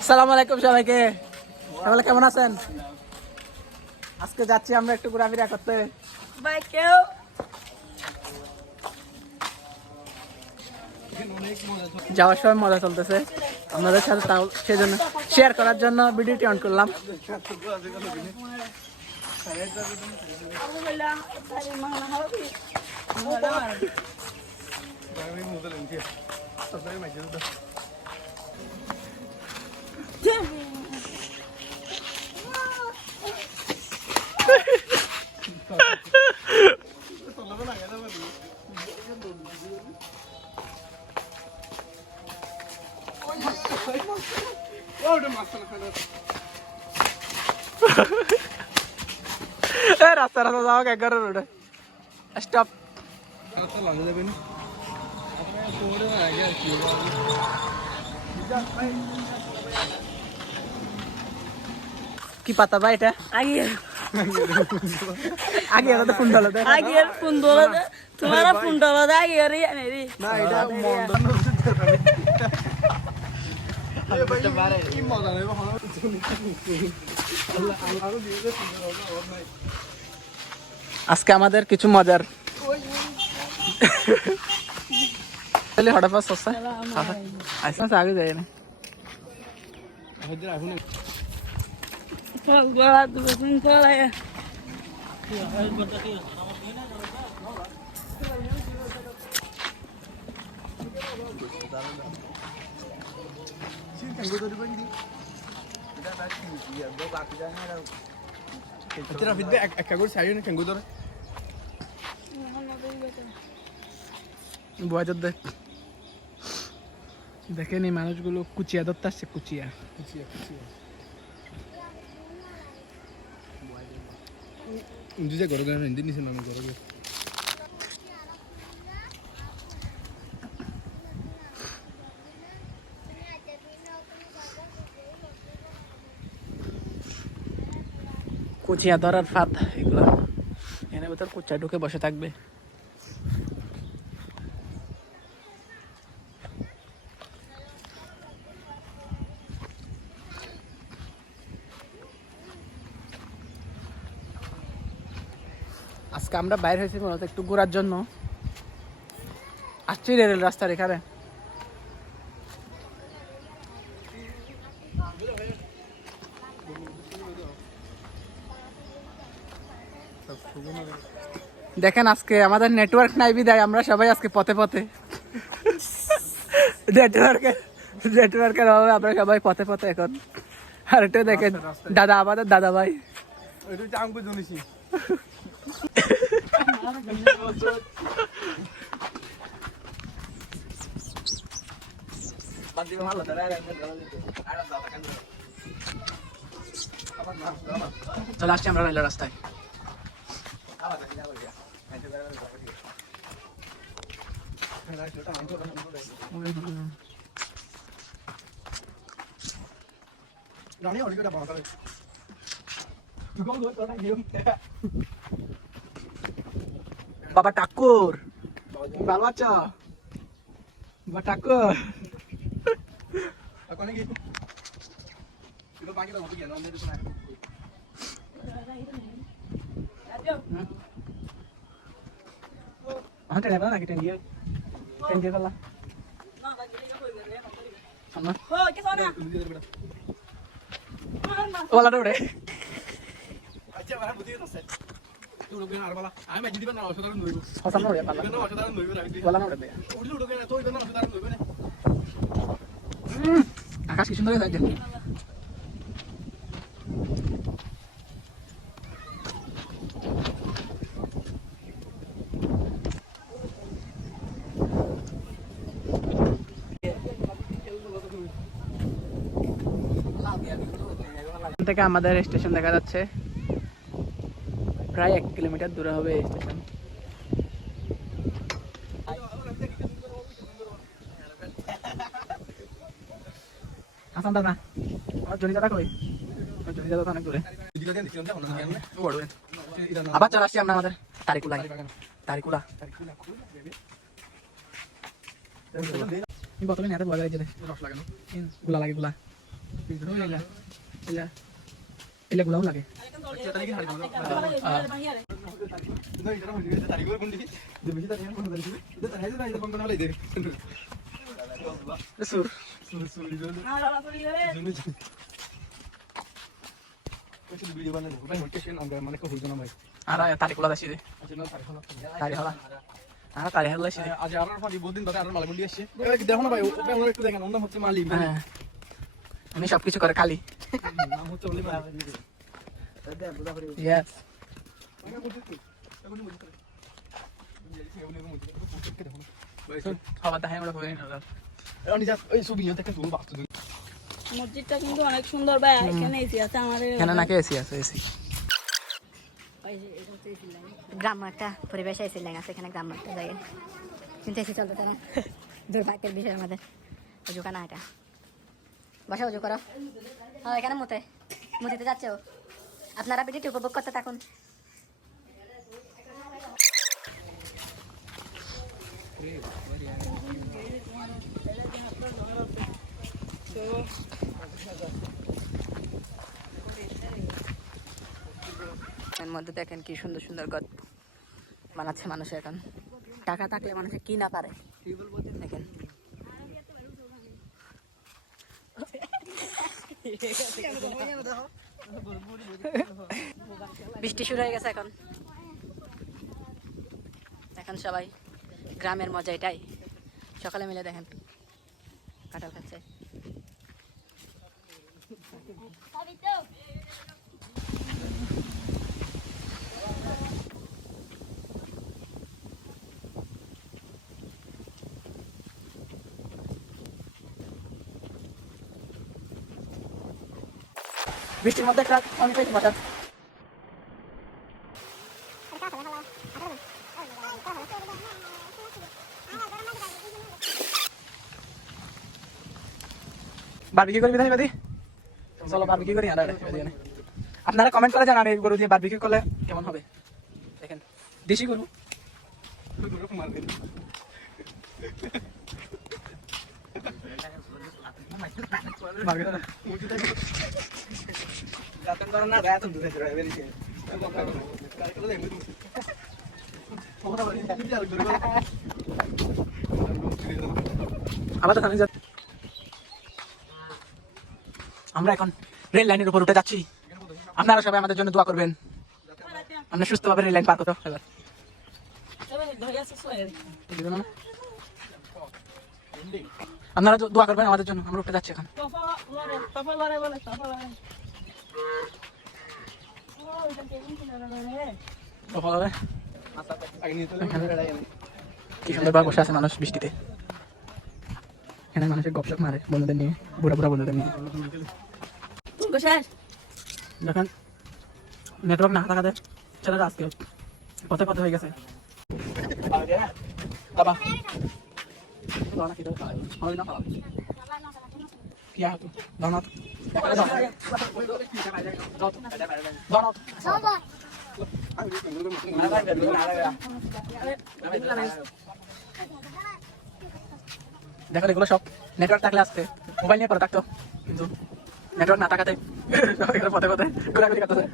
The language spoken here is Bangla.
আসসালামু আলাইকুম সবাইকে। সবাই কেমন আছেন? আজকে যাচ্ছি আমরা একটু ঘোরাফেরা করতে। যাওয়ার সময় মজা চলতেছে আপনাদের সাথে, তাও সেজন্য শেয়ার করার জন্য ভিডিওটি অন করলাম। রাস্তা রাস্তা যাওয়া একবার রোডে স্টপ। কি পাতা ভাই এটা? আগে আগে এটা ফোন ডালো দে, আগে ফোন দোলা দে, তোমারা ফোন দোলা দে আগে রে আনে রে না এটা মন্ডন আজকে আমাদের কিছু মজার হঠাৎ সস্তা আচ্ছা আগে যাই না। ফল গলা দুটো ফোন করা দেখেন এই মানুষগুলো কুচিয়া ধরতে আসছে। কুচিয়া কুচিয়া ধরার ফাঁদ এগুলো, এর ভেতর কুচিয়া ঢুকে বসে থাকবে। আজকে আমরা বাইরে হয়েছি মূলত একটু ঘোরার জন্য। আসছি রেল রাস্তার এখানে। দেখেন আজকে আমাদের নেটওয়ার্ক নাই বিদায় আমরা সবাই আজকে পথে পথে নেটওয়ার্কের অভাবে আমরা সবাই পথে পথে এখন। আর এটা দেখেন দাদা, আমাদের দাদা ভাই চলে আসছি আমরা রেলের রাস্তায়। বাবা ঠাকুর ভালো আছো? বাবা ঠাকুর নাকি ট্রেন দিয়ে ফেলা ওলাটা উঠে আকাশ কি সুন্দর লাগছে। থেকে আমাদের স্টেশন দেখা যাচ্ছে, প্রায় 1 কিলোমিটার দূরে হবে এই স্টেশন। হাসান দাদা, আমার জনি দাদা কই? জনি দাদা তো অনেক দূরে। আবার চলে আসছি আমরা আমাদের তারিকুলায়। তারিকুলা বোতলে নেতে বলা যায় যে রস লাগানো গুলা লাগে গুলা এলে গুলাও লাগে আর তারিখ গুলা আসি তারিখ হলা আর তারিখ হলা আসি আজ আর ফাঁদি বহুদিন ধরে আর মাল মুন্ডি আসছে দেখো না ভাই ওপরে একটু দেখেন ওর নাম হচ্ছে মালিক হ্যাঁ উনি সবকিছু করে খালি নাম হচ্ছে বলে ইয়েস খাবার দেখা আমরা করে ওই ছবি দেখেন তুমি বাস্তু মসজিদটা কিন্তু অনেক সুন্দর ভাই এখানে এসি আছে আমাদের কেন নাকি এসি আছে এসি গ্রাম্য একটা পরিবেশ এসেছিলেন আছে এখানে গ্রাম্য একটা জায়গায় কিন্তু এসে চলতে না দুর্ভাগ্যের বিষয় আমাদের উজু কানা এটা বসে উজু করো হ্যাঁ এখানে মুতিতে যাচ্ছে ও আপনারা ভিডিওটি উপভোগ করতে থাকুন এর মধ্যে দেখেন কি সুন্দর সুন্দর গদ বানাচ্ছে মানুষ এখন টাকা থাকলে মানুষে কি না পারে দেখেন বৃষ্টি শুরু হয়ে গেছে এখন এখন সবাই গ্রামের মজা এটাই সকালে মিলে দেখেন কাঁঠাল খাচ্ছে বৃষ্টির মধ্যে একটা অনেকটাই মজা বারবিকিউ করবি তাই বাদি চলো বারবিকিউ করি আপনারা কমেন্ট করে জানান এই গরু দিয়ে বারবিকিউ করলে কেমন হবে দেখেন দেশি গরু আমরা এখন রেল লাইনের উপর উঠে যাচ্ছি আপনারা সবাই আমাদের জন্য দোয়া করবেন আমরা সুস্থভাবে রেল লাইন পার করতে এবার আপনারা দোয়া করবেন আমাদের জন্য আমরা উঠে যাচ্ছি এখন কি সুন্দর ভাবে বসে আছে মানুষ বৃষ্টিতে এখানে মানুষের গপসপ মারে বন্ধুদের নিয়ে বুড়া বুড়া বন্ধুদের নিয়ে দেখেন নেটওয়ার্ক না থাকাতে ছেলেরা আজকে পথে পথে হয়ে গেছে বাবা দেখো এগুলো সব নেটওয়ার্ক থাকলে আসতে মোবাইল নিয়ে পরে থাকতো কিন্তু নেটওয়ার্ক না থাকাতে পথে পথে ঘোরাঘুরি করতেছে